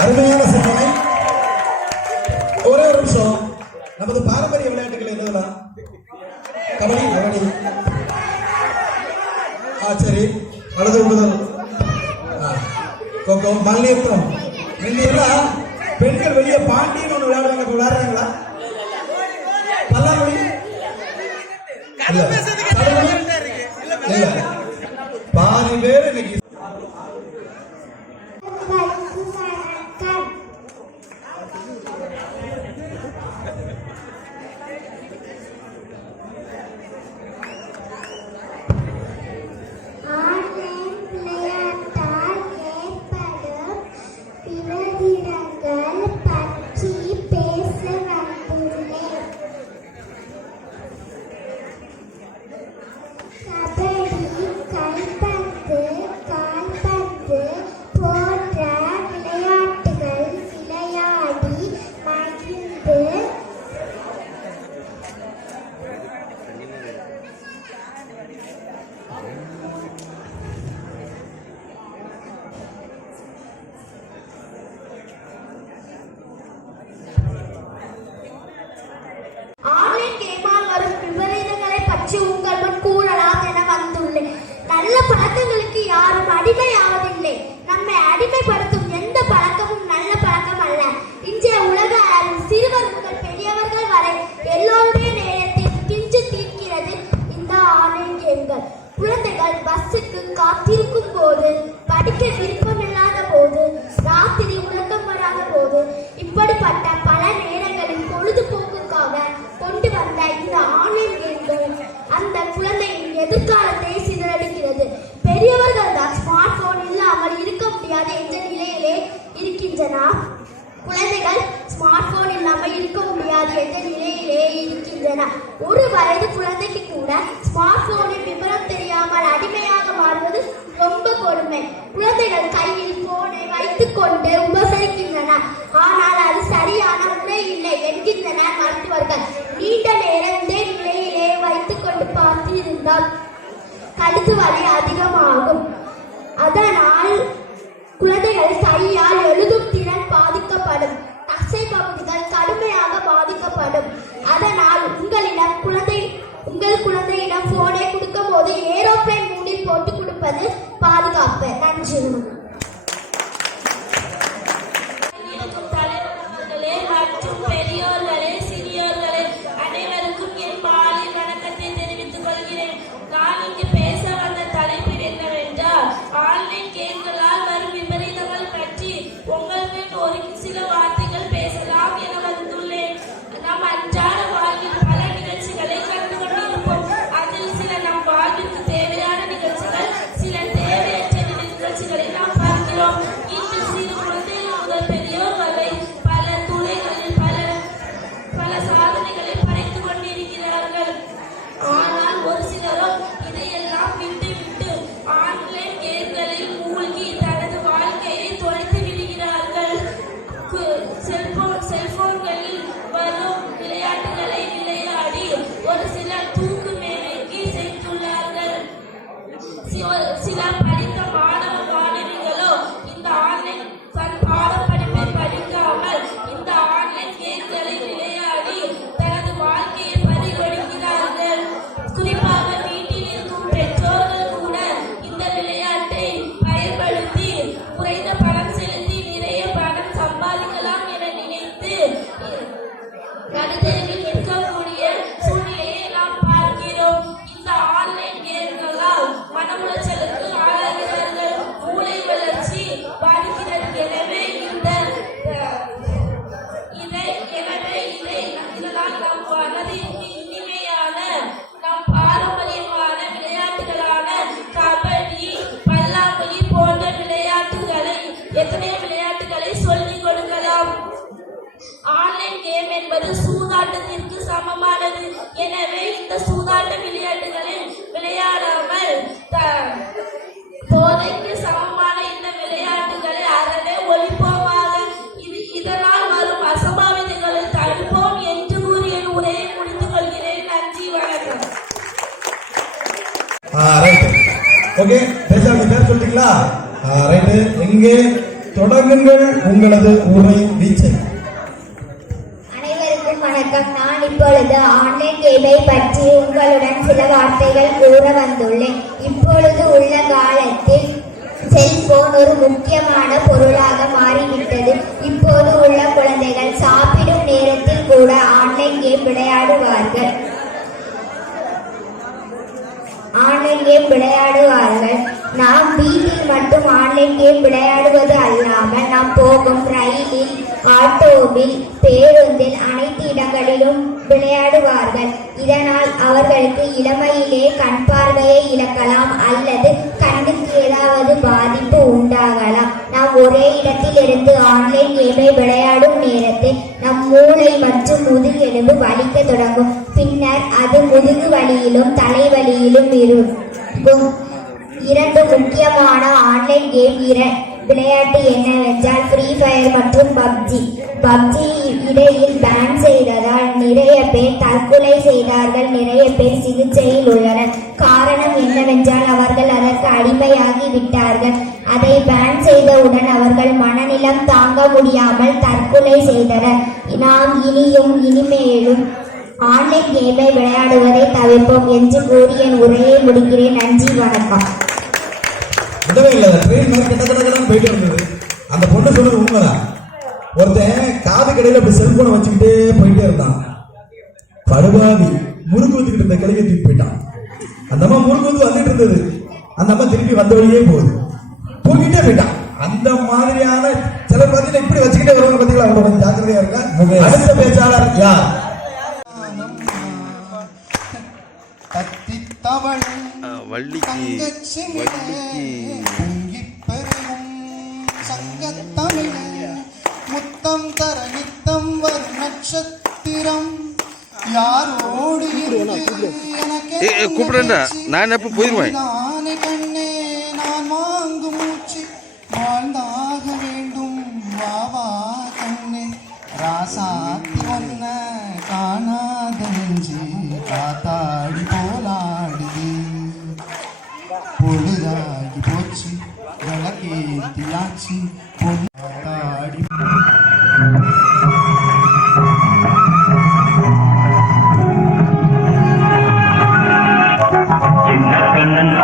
அருமையான சிந்தனை. ஒரே ஒரு நிமிஷம். நமது பாரம்பரிய விளையாட்டுகள் என்னதெல்லாம்? கபடி, கபடி. சரி, வலது விடுதல், கொக்கோ, மல்யுத்தம். எல்லாம் பெண்கள் வெளியே பாண்டின்னு ஒண்ணு விளையாடுவாங்க. இப்ப விளையாடுறாங்களா? பல்லாங்குழி பாதி பேர் இன்னைக்கு நல்ல பழக்கங்களுக்கு யாரும் அடிமையாவதில்லை. நம்மை அடிமைப்படுத்தும் எந்த பழக்கமும் நல்ல பழக்கம் அல்ல. இன்றைய உலக அளவில் சிறுவர் முதல் பெரியவர்கள் வரை எல்லோருடைய நேரத்தில் பிஞ்சு தீர்க்கிறது இந்த ஆன்லைன் கேம்கள். குழந்தைகள் பஸ்ஸுக்கு காத்திருக்கும் போது, படிக்க விருப்பமில்லாத போது, ராத்திரி உறக்கம் வராத போது, இப்படிப்பட்ட பல நேரங்களில் பொழுதுபோக்குக்காக கொண்டு வந்த இந்த ஆன்லைன் கேம்கள் அந்த குழந்தையின் எதிர்காலத்தை சிதறடிக்கிறது. பெரியவர்கள் தான் ஸ்மார்ட் போன் இல்லாமல் இருக்க முடியாது என்ற நிலையிலே இருக்கின்றனர். குழந்தைகள் ஸ்மார்ட் போன் இல்லாமல் இருக்க முடியாது என்ற நிலையிலே இருக்கின்றனர். ஒரு வயது குழந்தைக்கு கூட ஸ்மார்ட் போனின் விவரம் தெரியாமல் அடிமையாக மாறுவது ரொம்ப கொடுமை. குழந்தைகள் கையில் போனை வைத்துக் கொண்டு உபசரிக்கின்றனர். ஆனால் அது சரியான முறை இல்லை என்கின்றனர் மருத்துவர்கள். நீண்ட நேரம் இதே நிலையிலே வைத்துக் கொண்டு பார்த்து இருந்தால் கழுத்து வலி அதிகமாகும். அதனால் குழந்தைகள் கையால் எழுதும் திறன் பாதிக்கப்படும். தசை பகுதிகள் கடுமையாக பாதிக்கப்படும். அதனால் உங்கள் குழந்தையிடம் போனை கொடுக்கும் போது ஏரோப்ளேன் மூடில் போட்டு கொடுப்பது பாதுகாப்பு. நன்றி. சில படித்த மாணவ மாணவிகளோ இந்த ஆன்லைன் பாடப்படிப்பை படிக்காமல் இந்த ஆன்லைன் கேம்களை விளையாடி தனது வாழ்க்கையை பறிகொடுக்கிறார்கள். குறிப்பாக வீட்டில் இருக்கும் பெற்றோர்கள் கூட இந்த விளையாட்டை பயன்படுத்தி குறைந்த பணம் செலுத்தி நிறைய பணம் சம்பாதிக்கலாம் என நினைத்து நடுத்தரவில் நிற்கக்கூடிய சூழ்நிலையை நாம் பார்க்கிறோம். இந்த ஆன்லைன் கேம்களால் மன உளைச்சலுக்கு ஆளாகிறார்கள். மூளை வளர்ச்சி பாதிக்கிறது. எனவே இதனால் நம் மனதிற்கு இனிமையான நம் பாரம்பரியமான விளையாட்டுகளான கபடி, பல்லாங்குழி போன்ற விளையாட்டுகளை எத்தனையோ விளையாட்டுகளை சொல்லிக் கொடுக்கலாம். ஆன்லைன் கேம் என்பது சூதாட்டத்திற்கு சமமானது. எனவே இந்த சூதாட்ட விளையாட்டுகளில் விளையாடாமல் போதைக்கு சமமான இந்த விளையாட்டுகளை ஓகே பேசாம பேர் சொல்லிட்டீங்களா? ரைட்டு. எங்கே தொடங்குங்கள் உங்களது உரை வீச்சை. அனைவருக்கும் வணக்கம். நான் இப்பொழுது ஆன்லைன் கேமை பற்றி உங்களுடன் சில வார்த்தைகள் கூற வந்துள்ளேன். இப்பொழுது உள்ள காலத்தில் செல்போன் ஒரு முக்கியமான பொருளாக மாறிவிட்டது. இப்போது உள்ள குழந்தைகள் சாப்பிடும் நேரத்தில் கூட ஆன்லைன் கேம் விளையாடுவார்கள். நாம் வீட்டில் மட்டும் ஆன்லைன் கேம் விளையாடுவது அல்லாமல் நாம் போகும் ரயிலில், ஆட்டோவில், பேருந்தில் அனைத்து இடங்களிலும் விளையாடுவார்கள். இதனால் அவர்களுக்கு இளமையிலே கண் பார்வையை இழக்கலாம் அல்லது கண்ணுக்கு ஏதாவது பாதிப்பு உண்டாகலாம். நாம் ஒரே இடத்தில் இருந்து ஆன்லைன் கேமை விளையாடும் நேரத்தில் நம் மூளை மற்றும் முதுகெலும்பு வலிக்க தொடங்கும். பின்னர் அது முதுகு வலியிலும் தலைவலியிலும் இருக்கும். இரண்டு முக்கியமான ஆன்லைன் கேம் விளையாட்டு என்னவென்றால் ஃப்ரீ ஃபயர் மற்றும் பப்ஜி இடையில் பேன் செய்ததால் நிறைய பேர் தற்கொலை செய்தார்கள். நிறைய பேர் சிகிச்சையில் உள்ளனர். காரணம் என்னவென்றால் அவர்கள் அதற்கு அடிமையாகி விட்டார்கள். அதை பேன் செய்தவுடன் அவர்கள் மனநிலம் தாங்க முடியாமல் தற்கொலை செய்தனர். நாம் இனிமேலும் ஆன்லைன் கேமை விளையாடுவதை தவிர்ப்போம் என்று கூறி என் உரையை முடிக்கிறேன். நன்றி, வணக்கம். விடவே இல்லை. ட்ரெயின் மாதிரி கிட்ட போயிட்டே இருந்தது. அந்த பொண்ணு சொன்னது உண்மைதான். ஒருத்தன் காது கடையில் அப்படி செல்போனை வச்சுக்கிட்டே போயிட்டே இருந்தான். படுபாவி முறுக்கு வந்துக்கிட்டு இருந்த கிளையை தூக்கி போயிட்டான். அந்த அம்மா முறுக்கு வந்து வந்துட்டு இருந்தது. அந்த அம்மா திருப்பி வந்த வழியே போகுது. தூக்கிட்டே போயிட்டான். அந்த மாதிரியான சிலர் பார்த்தீங்கன்னா இப்படி வச்சுக்கிட்டே வருவாங்க. பார்த்தீங்களா? அவங்க கொஞ்சம் ஜாக்கிரதையா இருக்க. அடுத்த பேச்சாளர் யார்? முத்தம் தர நித்தம் வரும் நட்சத்திரம் யாரோடு கூப்பிடுறா, நான் எப்ப போயிருவேன். நானே கண்ணே நான் வாங்கு மூச்சு வாழ்ந்தாக வேண்டும். வாவா கண்ணே ராசாத்தி ஒன்ன காணாத நெஞ்சு காத்தாடி போலாடுது. பொழுதாகி போச்சு விளக்கேத்தியாச்சு பொன்னாடி. கண்ணன்